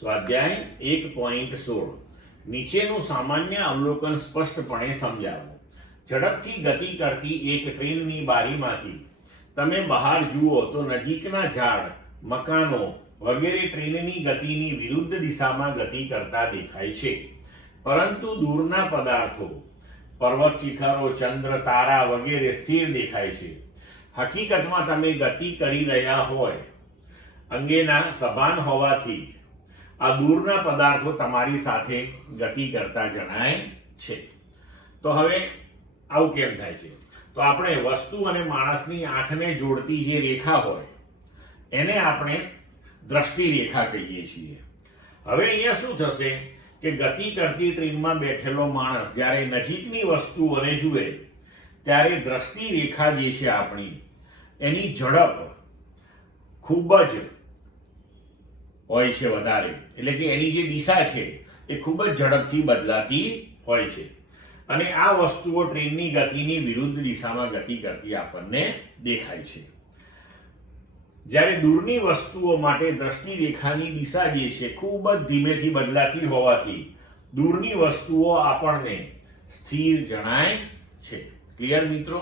સ્વાધ્યાય 1.16 નીચેનું સામાન્ય અવલોકન સ્પષ્ટપણે સમજાવો. ઝડપથી ગતિ કરતી એક ટ્રેનની બારીમાંથી તમે બહાર જુઓ તો નજીકના ઝાડ, મકાનો વગેરે ટ્રેનની ગતિની વિરુદ્ધ દિશામાં ગતિ કરતા દેખાય છે, પરંતુ દૂરના પદાર્થો, પર્વત શિખરો, ચંદ્ર, તારા વગેરે સ્થિર દેખાય છે. હકીકતમાં તમે ગતિ કરી રહ્યા હોય અંગેના સભાન હોવાથી આ દૂરના પદાર્થો તમારી સાથે ગતિ કરતા જણાય છે. તો હવે આવું કેમ થાય છે? તો આપણે વસ્તુ અને માણસની આંખને જોડતી જે રેખા હોય એને આપણે દ્રષ્ટિ રેખા કહીએ છીએ. હવે અહીંયા શું થશે કે ગતિ કરતી ટ્રેનમાં બેઠેલો માણસ જ્યારે નજીકની વસ્તુઓને જુએ ત્યારે દ્રષ્ટિ રેખા જે છે આપણી એની ઝડપ ખૂબ જ હોય છે વધારે, એટલે કે એની જે દિશા છે એ ખૂબ જ ઝડપથી બદલાતી હોય છે અને આ વસ્તુઓ ટ્રેનની ગતિની વિરુદ્ધ દિશામાં ગતિ કરતી આપણને દેખાય છે. જ્યારે દૂરની વસ્તુઓ માટે દ્રષ્ટિ રેખાની દિશા જે છે ખૂબ જ ધીમેથી બદલાતી હોવાથી દૂરની વસ્તુઓ આપણને સ્થિર જણાય છે. ક્લિયર મિત્રો?